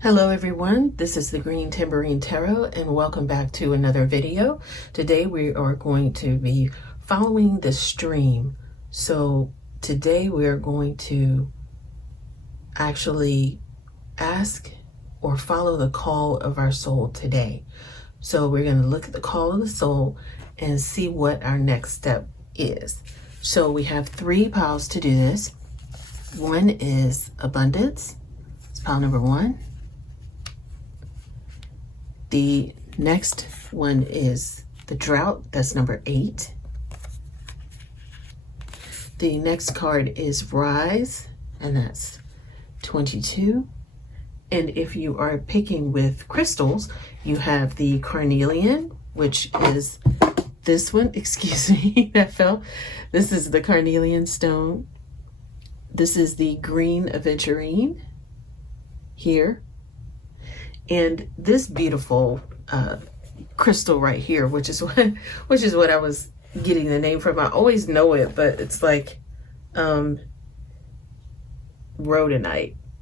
Hello everyone, this is the Green Tambourine Tarot and welcome back to another video. Today we are going to be following the stream. So today we are going to actually ask or follow the call of our soul today. So we're going to look at the call of the soul and see what our next step is. So we have 3 piles to do this. One is abundance, it's pile number 1. The next one is the drought, that's number 8. The next card is rise, and that's 22. And if you are picking with crystals, you have the carnelian, which is this one, excuse me, that fell. This is the carnelian stone. This is the green aventurine here. And this beautiful crystal right here, which is what I was getting the name from. I always know it, but it's like rhodonite.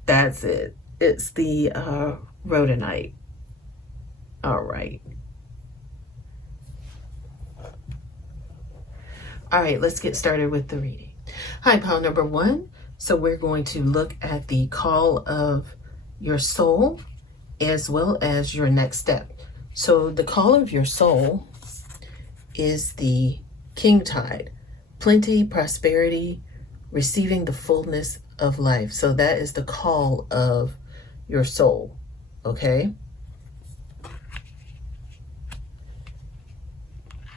That's it. It's the rhodonite. All right. All right, let's get started with the reading. Hi, pile number 1. So we're going to look at the call of your soul as well as your next step. So the call of your soul is the king tide, plenty, prosperity, receiving the fullness of life. So that is the call of your soul, okay?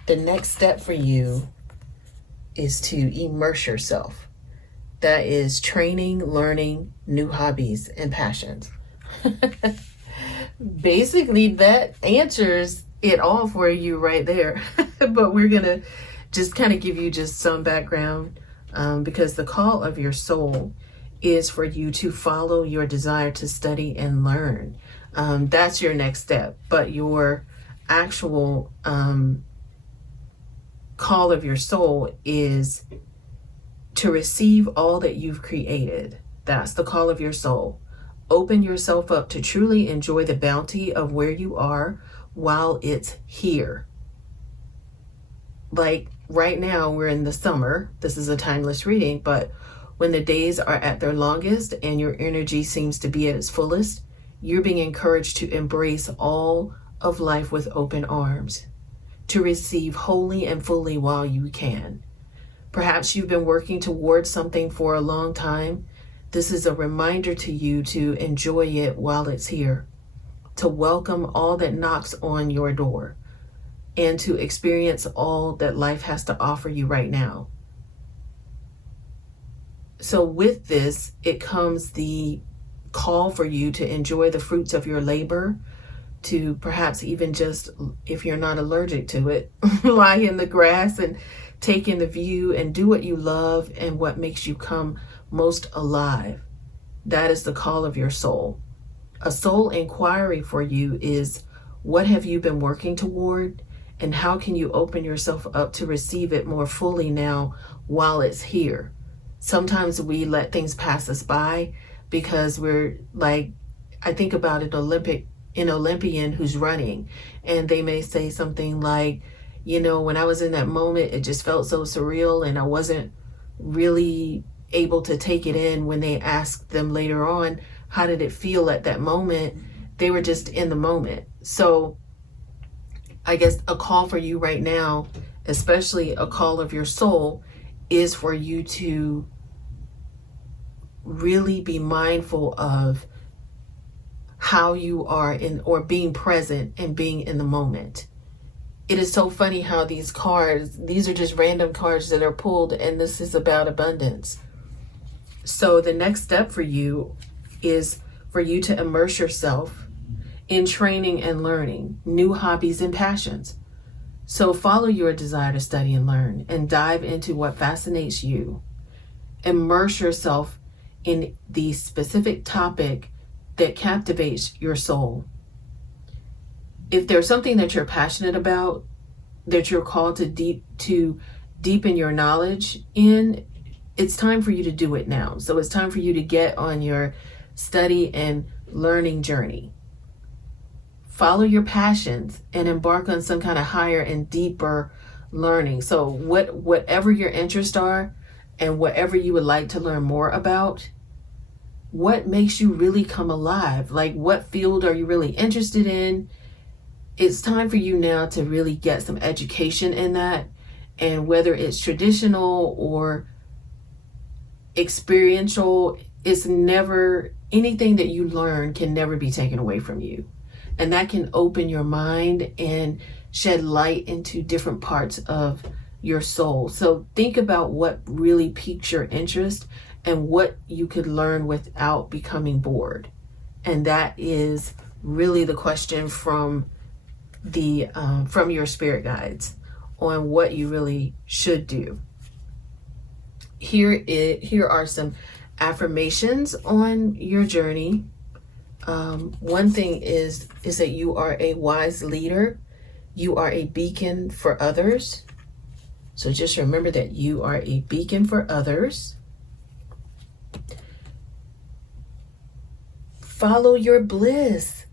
The next step for you is to immerse yourself. That is training, learning, new hobbies, and passions. Basically, that answers it all for you right there. But we're going to just kind of give you just some background because the call of your soul is for you to follow your desire to study and learn. That's your next step. But your actual call of your soul is to receive all that you've created. That's the call of your soul. Open yourself up to truly enjoy the bounty of where you are while it's here. Like right now, we're in the summer. This is a timeless reading, but when the days are at their longest and your energy seems to be at its fullest, you're being encouraged to embrace all of life with open arms, to receive wholly and fully while you can. Perhaps you've been working towards something for a long time. This is a reminder to you to enjoy it while it's here, to welcome all that knocks on your door, and to experience all that life has to offer you right now. So with this, it comes the call for you to enjoy the fruits of your labor, to perhaps even just, if you're not allergic to it, lie in the grass and take in the view and do what you love and what makes you come most alive. That is the call of your soul. A soul inquiry for you is, what have you been working toward, and how can you open yourself up to receive it more fully now while it's here? Sometimes we let things pass us by because we're like, I think about an Olympian who's running, and they may say something like, you know, when I was in that moment, it just felt so surreal and I wasn't really able to take it in. When they asked them later on, how did it feel at that moment? They were just in the moment. So I guess a call for you right now, especially a call of your soul, is for you to really be mindful of how you are in, or being present and being in the moment. It is so funny how these cards, these are just random cards that are pulled, and this is about abundance. So the next step for you is for you to immerse yourself in training and learning, new hobbies and passions. So follow your desire to study and learn and dive into what fascinates you. Immerse yourself in the specific topic that captivates your soul. If there's something that you're passionate about, that you're called to deepen your knowledge in, it's time for you to do it now. So it's time for you to get on your study and learning journey. Follow your passions and embark on some kind of higher and deeper learning. So whatever your interests are and whatever you would like to learn more about, what makes you really come alive? Like, what field are you really interested in? It's time for you now to really get some education in that. And whether it's traditional or experiential, it's never, anything that you learn can never be taken away from you. And that can open your mind and shed light into different parts of your soul. So think about what really piques your interest and what you could learn without becoming bored. And that is really the question from your spirit guides on what you really should do. Here are some affirmations on your journey. One thing is that you are a wise leader. You are a beacon for others. So just remember that you are a beacon for others. Follow your bliss.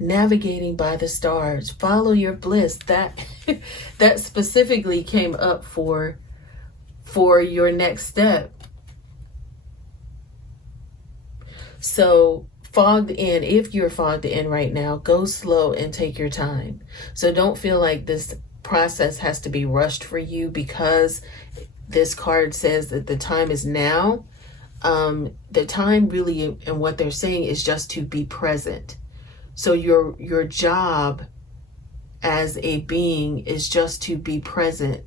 Navigating by the stars. Follow your bliss. That specifically came up for your next step. So if you're fogged in right now, go slow and take your time. So don't feel like this process has to be rushed for you because this card says that the time is now. The time really, and what they're saying is just to be present. So your job as a being is just to be present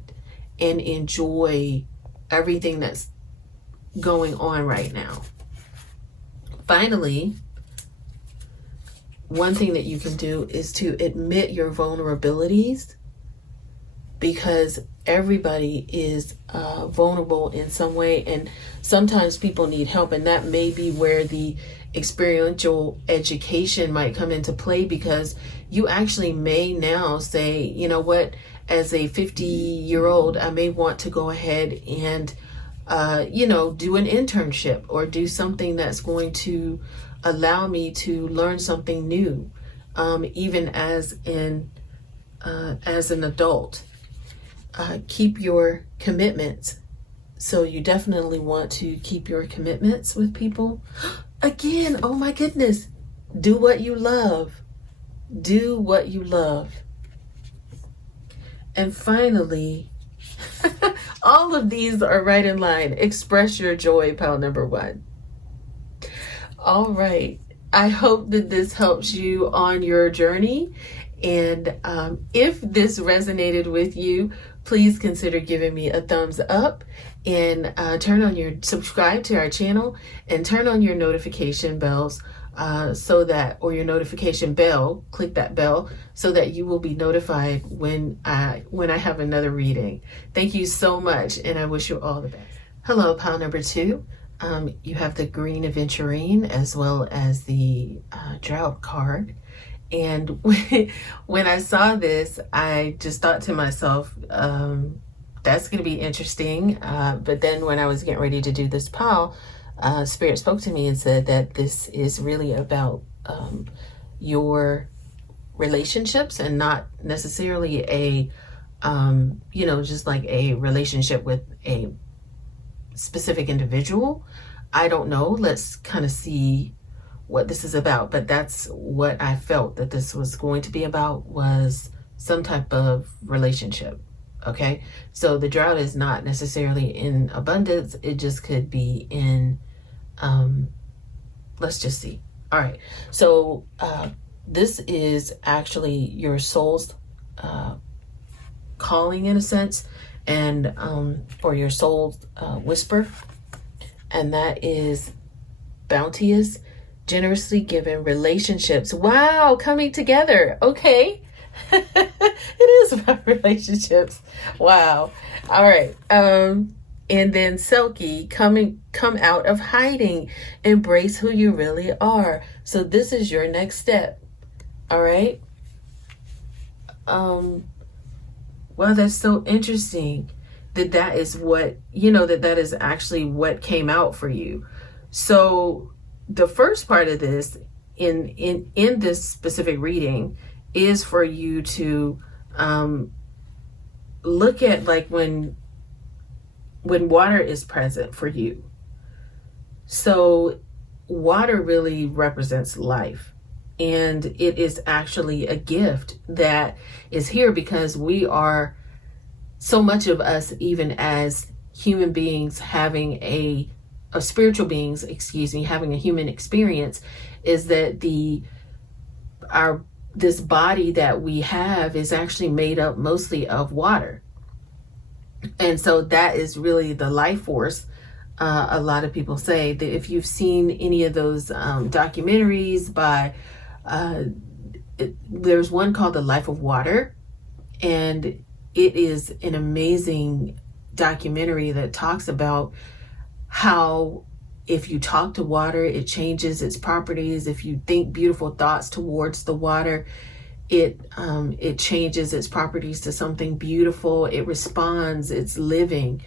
and enjoy everything that's going on right now. Finally, one thing that you can do is to admit your vulnerabilities, because everybody is vulnerable in some way, and sometimes people need help, and that may be where the experiential education might come into play, because you actually may now say, you know what, as a 50-year-old, I may want to go ahead and do an internship or do something that's going to allow me to learn something new, even as an adult. Keep your commitments. So you definitely want to keep your commitments with people. Again, oh my goodness, do what you love. Do what you love. And finally, all of these are right in line. Express your joy, pile number 1. All right. I hope that this helps you on your journey. And if this resonated with you, please consider giving me a thumbs up and subscribe to our channel and turn on your notification bells or your notification bell. Click that bell so that you will be notified when I have another reading. Thank you so much, and I wish you all the best. Hello, pile number 2. You have the Green Aventurine as well as the Drought card. And when I saw this, I just thought to myself, that's going to be interesting. But then when I was getting ready to do this pile, Spirit spoke to me and said that this is really about your relationships, and not necessarily just like a relationship with a specific individual. I don't know. Let's kind of see what this is about, but that's what I felt that this was going to be about, was some type of relationship. Okay, so the drought is not necessarily in abundance, it just could be in let's just see. All right, so this is actually your soul's calling, in a sense, and or your soul's whisper, and that is bounteous, generously given relationships. Wow, coming together. Okay. It is about relationships. Wow. All right. And then Selkie, come out of hiding. Embrace who you really are. So this is your next step. All right. Wow, that's so interesting that is what, that is actually what came out for you. So the first part of this in this specific reading is for you to look at like when water is present for you. So water really represents life, and it is actually a gift that is here because we are, so much of us, even as human beings having spiritual beings, having a human experience, is that this body that we have is actually made up mostly of water. And so that is really the life force. A lot of people say that if you've seen any of those documentaries by, there's one called The Life of Water, and it is an amazing documentary that talks about how if you talk to water, it changes its properties. If you think beautiful thoughts towards the water, it changes its properties to something beautiful. It responds, it's living.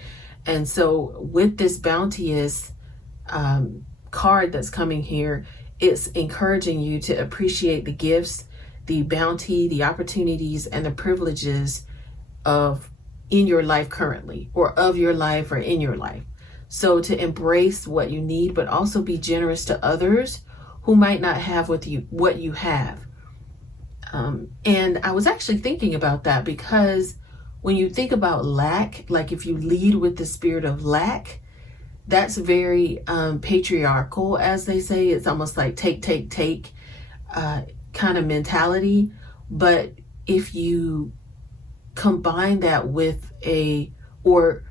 And so with this bounteous card that's coming here, it's encouraging you to appreciate the gifts, the bounty, the opportunities, and the privileges in your life currently, or of your life, or in your life. So to embrace what you need, but also be generous to others who might not have what you have. And I was actually thinking about that because when you think about lack, like if you lead with the spirit of lack, that's very patriarchal, as they say. It's almost like take kind of mentality. But if you combine that with or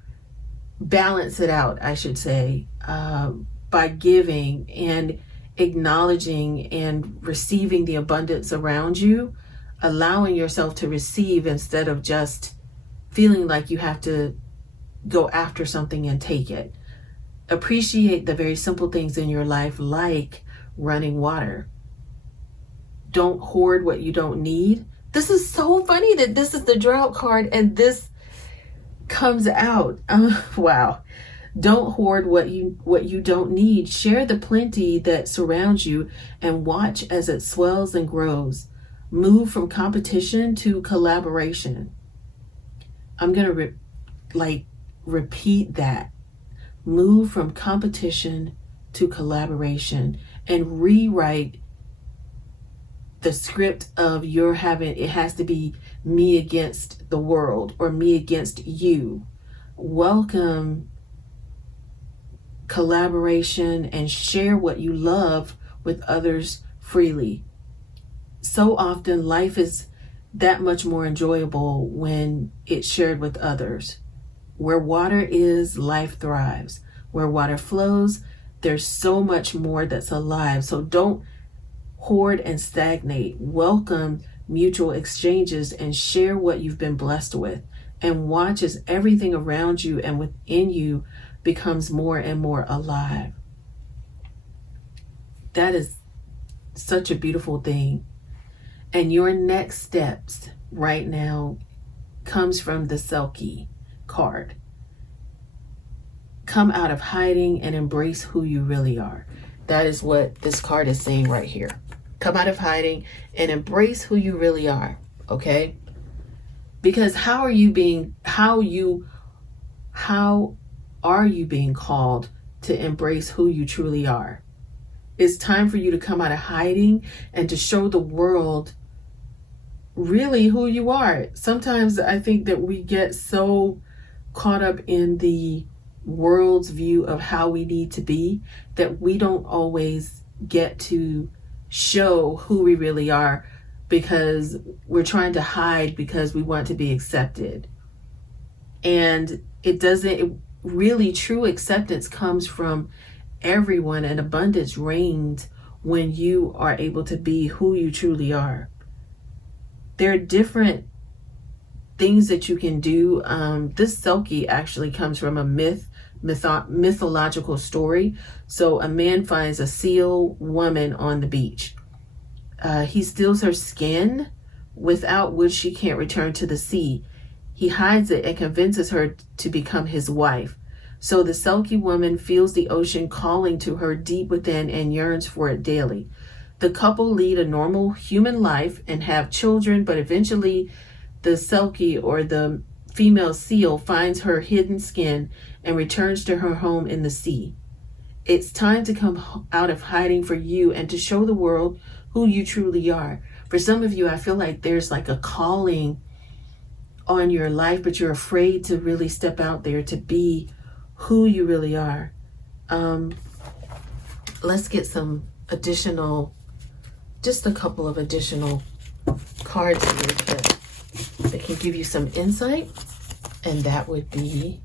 balance it out, I should say, by giving and acknowledging and receiving the abundance around you, allowing yourself to receive instead of just feeling like you have to go after something and take it. Appreciate the very simple things in your life, like running water. Don't hoard what you don't need. This is so funny that this is the drought card and this comes out. Wow. Don't hoard what you don't need. Share the plenty that surrounds you and watch as it swells and grows. Move from competition to collaboration. I'm going to repeat that. Move from competition to collaboration and rewrite the script of it has to be me against the world or me against you. Welcome collaboration and share what you love with others freely. So often life is that much more enjoyable when it's shared with others. Where water is, life thrives. Where water flows, there's so much more that's alive. So don't hoard and stagnate. Welcome mutual exchanges and share what you've been blessed with. And watch as everything around you and within you becomes more and more alive. That is such a beautiful thing. And your next steps right now comes from the Selkie card. Come out of hiding and embrace who you really are. That is what this card is saying right here. Come out of hiding and embrace who you really are. Okay? Because how are you being called to embrace who you truly are? It's time for you to come out of hiding and to show the world really who you are. Sometimes I think that we get so caught up in the world's view of how we need to be that we don't always get to show who we really are, because we're trying to hide because we want to be accepted. And really true acceptance comes from everyone, and abundance reigns when you are able to be who you truly are. There are different things that you can do. This Selkie actually comes from a mythological story. So a man finds a seal woman on the beach. He steals her skin, without which she can't return to the sea. He hides it and convinces her to become his wife. So the Selkie woman feels the ocean calling to her deep within and yearns for it daily. The couple lead a normal human life and have children, but eventually the Selkie, or the female seal, finds her hidden skin and returns to her home in the sea. It's time to come out of hiding for you and to show the world who you truly are. For some of you, I feel like there's like a calling on your life, but you're afraid to really step out there to be who you really are. Let's get some additional, just a couple of additional cards here that can give you some insight. And that would be,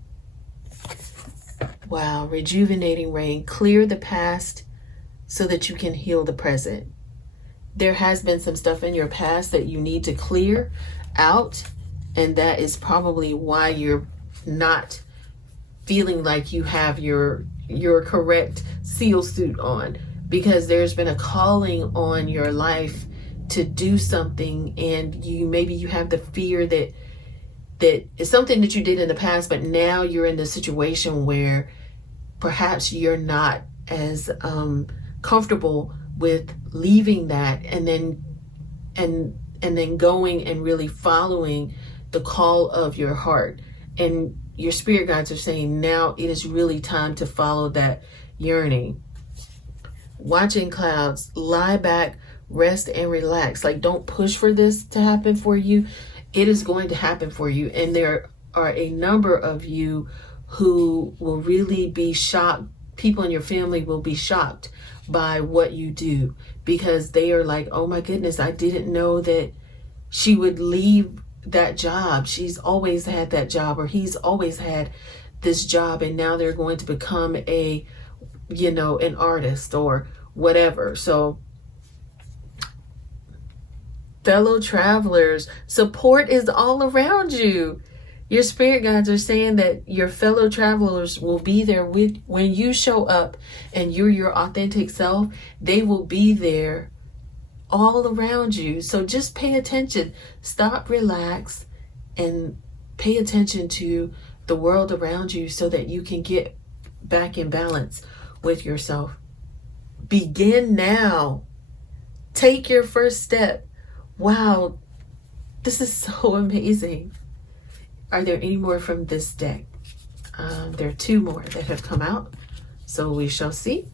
wow, rejuvenating rain. Clear the past so that you can heal the present. There has been some stuff in your past that you need to clear out, and that is probably why you're not feeling like you have your correct seal suit on, because there's been a calling on your life to do something, and maybe you have the fear that it's something that you did in the past, but now you're in the situation where perhaps you're not as comfortable with leaving that and then going and really following the call of your heart. And your spirit guides are saying now it is really time to follow that yearning. Watching clouds, lie back, rest and relax. Like, don't push for this to happen for you. It is going to happen for you. And there are a number of you who will really be shocked. People in your family will be shocked by what you do, because they are like, oh my goodness, I didn't know that she would leave that job. She's always had that job, or he's always had this job, and now they're going to become an artist or whatever. So fellow travelers, support is all around you. Your spirit guides are saying that your fellow travelers will be there with when you show up and you're your authentic self. They will be there all around you. So just pay attention. Stop, relax, and pay attention to the world around you so that you can get back in balance with yourself. Begin now. Take your first step. Wow, this is so amazing. Are there any more from this deck? There are two more that have come out, so we shall see.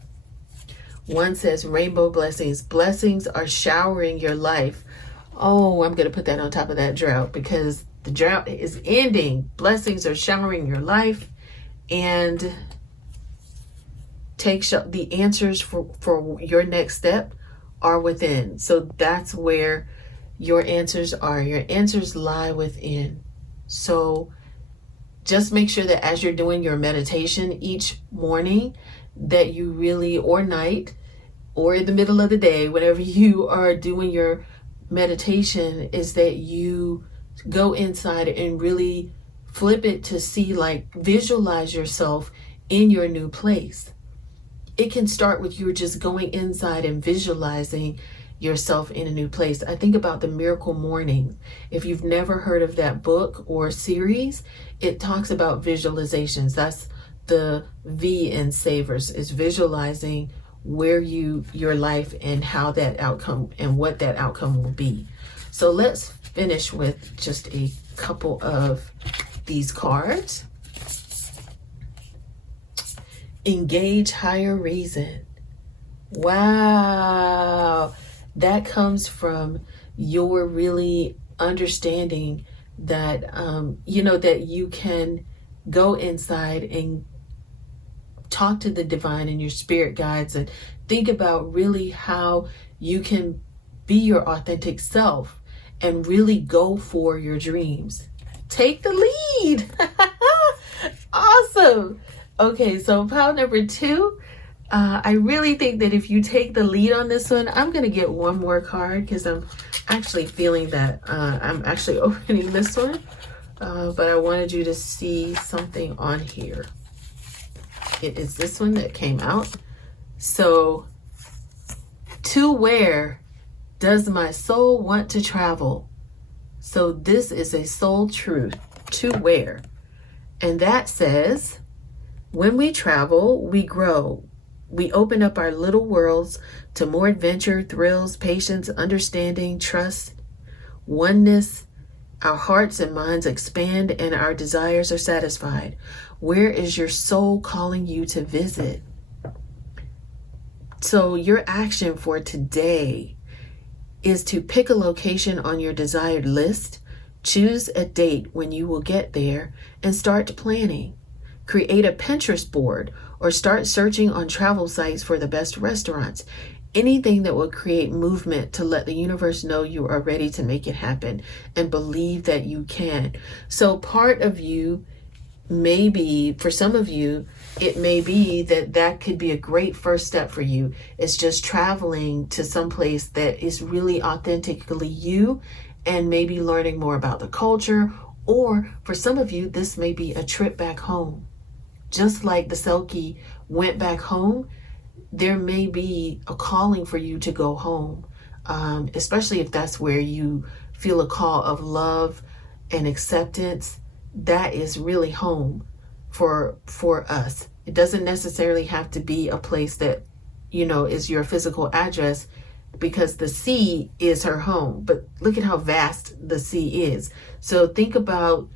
One says rainbow blessings. Blessings are showering your life. Oh, I'm going to put that on top of that drought, because the drought is ending. Blessings are showering your life, and the answers for your next step are within. So that's where your answers are. Your answers lie within. So just make sure that as you're doing your meditation each morning, that you really, or night, or in the middle of the day, whenever you are doing your meditation, is that you go inside and really flip it to see, like, visualize yourself in your new place. It can start with you just going inside and visualizing yourself in a new place. I think about the Miracle Morning. If you've never heard of that book or series, it talks about visualizations. That's the V in Savers, is visualizing where your life and how that outcome and what that outcome will be. So let's finish with just a couple of these cards. Engage higher reason. Wow. That comes from your really understanding that, that you can go inside and talk to the divine and your spirit guides and think about really how you can be your authentic self and really go for your dreams. Take the lead. Awesome. Okay, so pile number 2. I really think that if you take the lead on this one, I'm going to get one more card, because I'm actually feeling that I'm actually opening this one. But I wanted you to see something on here. It is this one that came out. So, to where does my soul want to travel? So this is a soul truth. To where? And that says, When we travel, we grow. We open up our little worlds to more adventure, thrills, patience, understanding, trust, oneness. Our hearts and minds expand and our desires are satisfied. Where is your soul calling you to visit? So your action for today is to pick a location on your desired list, choose a date when you will get there, and start planning. Create a Pinterest board or start searching on travel sites for the best restaurants. Anything that will create movement to let the universe know you are ready to make it happen and believe that you can. So part of you, maybe for some of you, it may be that could be a great first step for you. It's just traveling to some place that is really authentically you and maybe learning more about the culture. Or for some of you, this may be a trip back home. Just like the Selkie went back home, there may be a calling for you to go home, especially if that's where you feel a call of love and acceptance. That is really home for us. It doesn't necessarily have to be a place that, is your physical address, because the sea is her home. But look at how vast the sea is. So think about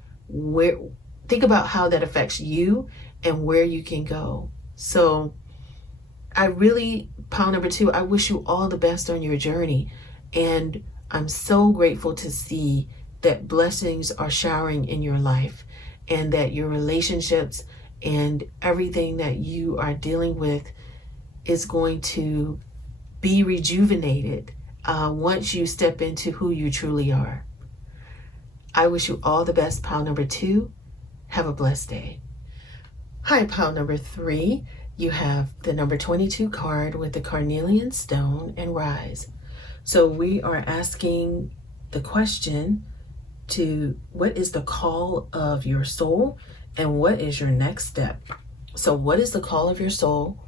how that affects you and where you can go. So pile number 2, I wish you all the best on your journey. And I'm so grateful to see that blessings are showering in your life and that your relationships and everything that you are dealing with is going to be rejuvenated once you step into who you truly are. I wish you all the best, pile number 2. Have a blessed day. Hi, pile number 3. You have the number 22 card with the carnelian stone and rise. So we are asking the question what is the call of your soul and what is your next step? So what is the call of your soul?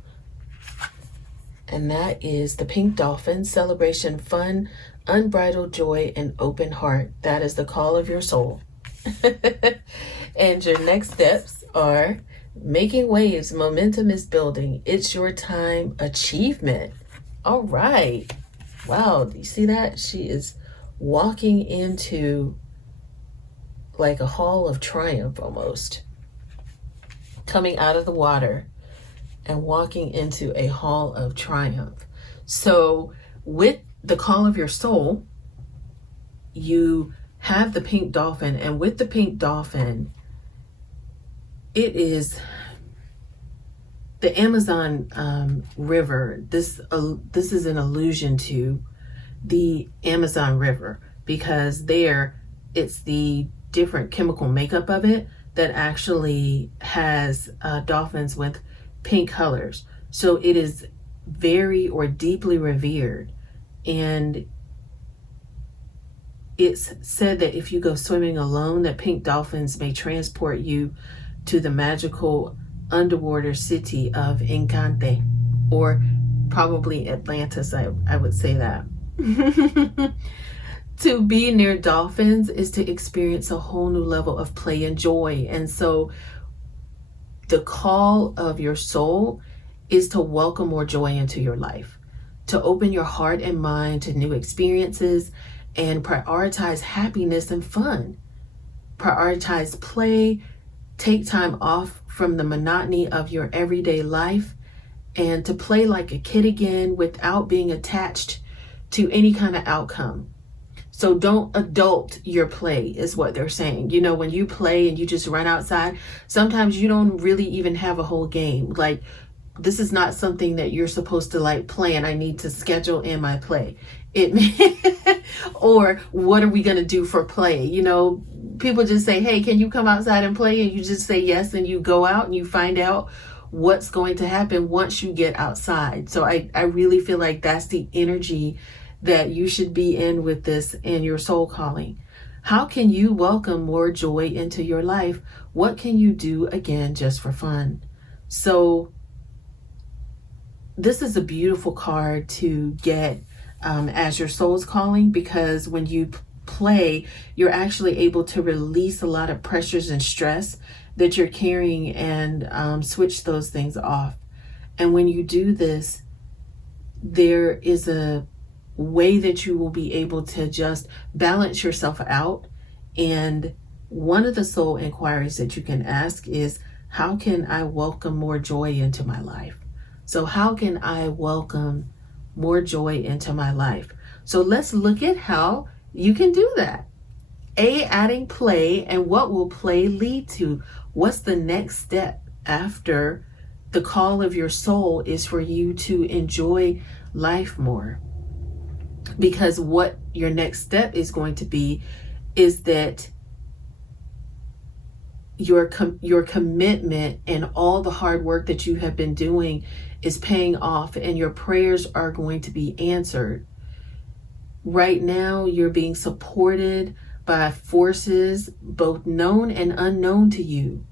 And that is the pink dolphin, celebration, fun, unbridled joy, and open heart. That is the call of your soul. And your next steps are making waves, momentum is building. It's your time, achievement. All right. Wow, do you see that? She is walking into like a hall of triumph almost. Coming out of the water and walking into a hall of triumph. So with the call of your soul, you have the pink dolphin, and with the pink dolphin, it is the Amazon River. This is an allusion to the Amazon River, because it's the different chemical makeup of it that actually has dolphins with pink colors. So it is very or deeply revered, and it's said that if you go swimming alone, that pink dolphins may transport you to the magical underwater city of Encante, or probably Atlantis, I would say that. To be near dolphins is to experience a whole new level of play and joy. And so the call of your soul is to welcome more joy into your life, to open your heart and mind to new experiences, and prioritize happiness and fun. Prioritize play, take time off from the monotony of your everyday life, and to play like a kid again without being attached to any kind of outcome. So don't adult your play is what they're saying. When you play and you just run outside, sometimes you don't really even have a whole game. Like, this is not something that you're supposed to plan. I need to schedule in my play. Or what are we going to do for play? People just say, hey, can you come outside and play? And you just say yes, and you go out and you find out what's going to happen once you get outside. So I really feel like that's the energy that you should be in with this and your soul calling. How can you welcome more joy into your life? What can you do again just for fun? So this is a beautiful card to get as your soul's calling, because when you play, you're actually able to release a lot of pressures and stress that you're carrying and switch those things off. And when you do this, there is a way that you will be able to just balance yourself out. And one of the soul inquiries that you can ask is, how can I welcome more joy into my life? So how can I welcome more joy into my life? So let's look at how you can do that. Adding play, and what will play lead to? What's the next step after the call of your soul is for you to enjoy life more? Because what your next step is going to be is that your commitment and all the hard work that you have been doing is paying off, and your prayers are going to be answered. Right now, you're being supported by forces both known and unknown to you.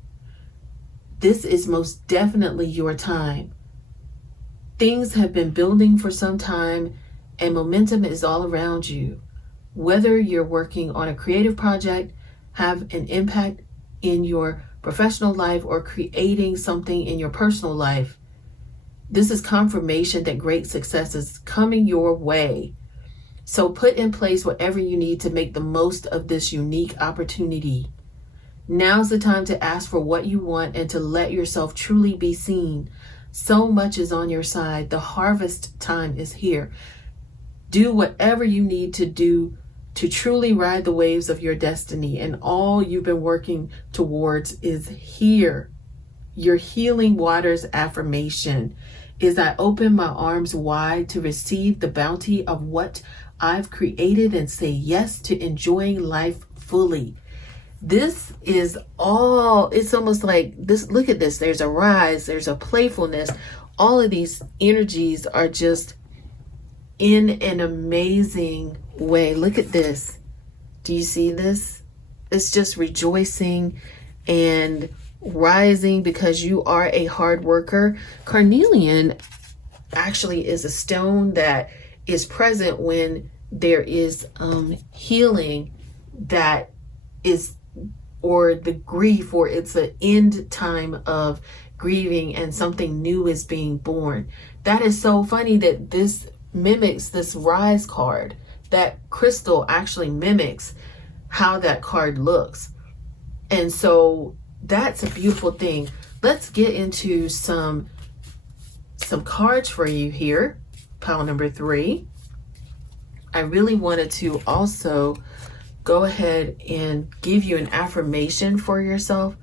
This is most definitely your time. Things have been building for some time, and momentum is all around you. Whether you're working on a creative project, have an impact in your professional life, or creating something in your personal life, this is confirmation that great success is coming your way. So put in place whatever you need to make the most of this unique opportunity. Now's the time to ask for what you want and to let yourself truly be seen. So much is on your side. The harvest time is here. Do whatever you need to do to truly ride the waves of your destiny, and all you've been working towards is here. Your healing waters affirmation is, I open my arms wide to receive the bounty of what I've created and say yes to enjoying life fully. This is all, it's almost like this. Look at this. There's a rise, there's a playfulness. All of these energies are just in an amazing way. Look at this. Do you see this? It's just rejoicing and rising because you are a hard worker. Carnelian actually is a stone that is present when there is healing that is, or the grief, or it's an end time of grieving and something new is being born. That is so funny that this mimics this rise card. That crystal actually mimics how that card looks. And so that's a beautiful thing. Let's get into some cards for you here. Pile number 3. I really wanted to also go ahead and give you an affirmation for yourself.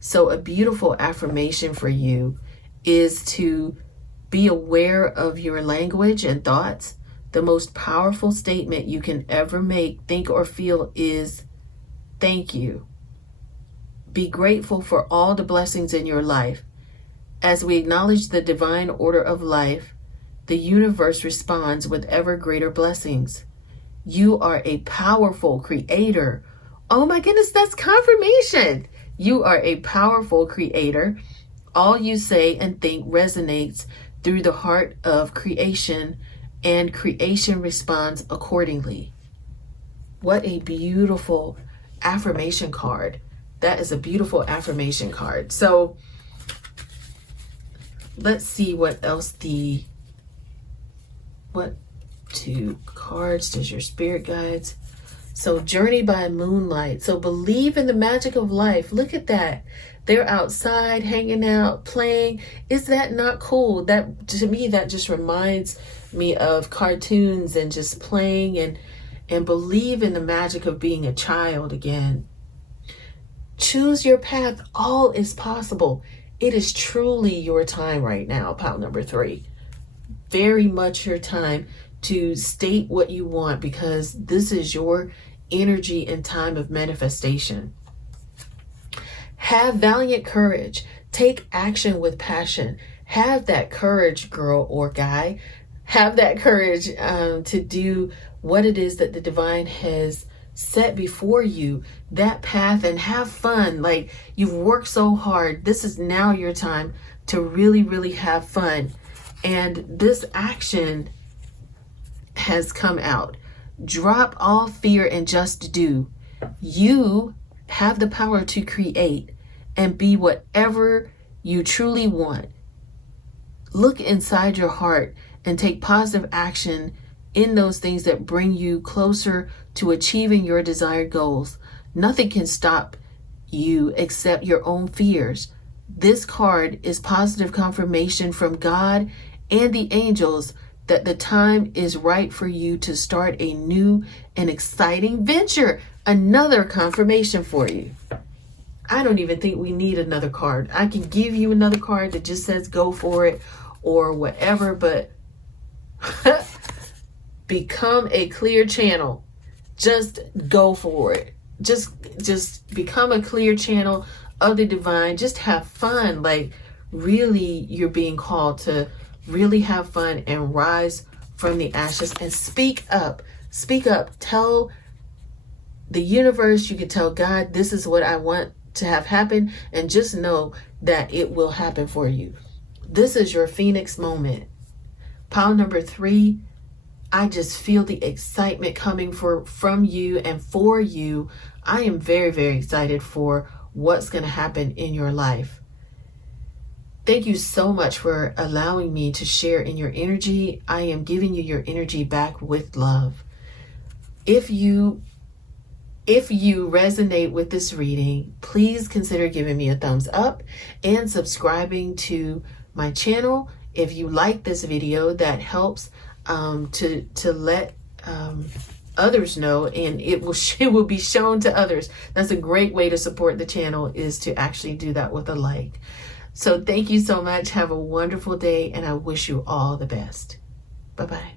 So a beautiful affirmation for you is to be aware of your language and thoughts. The most powerful statement you can ever make, think, or feel is thank you. Be grateful for all the blessings in your life. As we acknowledge the divine order of life, the universe responds with ever greater blessings. You are a powerful creator. Oh my goodness, that's confirmation. You are a powerful creator. All you say and think resonates through the heart of creation, and creation responds accordingly. What a beautiful affirmation card. That is a beautiful affirmation card. So let's see what else what 2 cards does your spirit guides. So journey by moonlight. So believe in the magic of life. Look at that. They're outside hanging out, playing. Is that not cool? That, to me, that just reminds me of cartoons and just playing, and believe in the magic of being a child again. Choose your path. All is possible. It is truly your time right now, pile number 3. Very much your time to state what you want, because this is your energy and time of manifestation. Have valiant courage. Take action with passion. Have that courage, girl or guy. Have that courage to do what it is that the divine has set before you, that path, and have fun. Like, you've worked so hard. This is now your time to really, really have fun. And this action has come out. Drop all fear and just do. You have the power to create and be whatever you truly want. Look inside your heart and take positive action in those things that bring you closer to achieving your desired goals. Nothing can stop you except your own fears. This card is positive confirmation from God and the angels that the time is right for you to start a new and exciting venture. Another confirmation for you. I don't even think we need another card. I can give you another card that just says go for it or whatever, but become a clear channel. Just go for it. Just become a clear channel of the divine. Just have fun. Like, really, you're being called to really have fun and rise from the ashes and speak up. Speak up. Tell the universe, you can tell God, this is what I want to have happen, and just know that it will happen for you. This is your Phoenix moment. Pile number 3, I just feel the excitement coming from you and for you. I am very, very excited for what's going to happen in your life. Thank you so much for allowing me to share in your energy. I am giving you your energy back with love. If you resonate with this reading, please consider giving me a thumbs up and subscribing to my channel. If you like this video, that helps to let others know, and it will be shown to others. That's a great way to support the channel, is to actually do that with a like. So thank you so much. Have a wonderful day, and I wish you all the best. Bye-bye.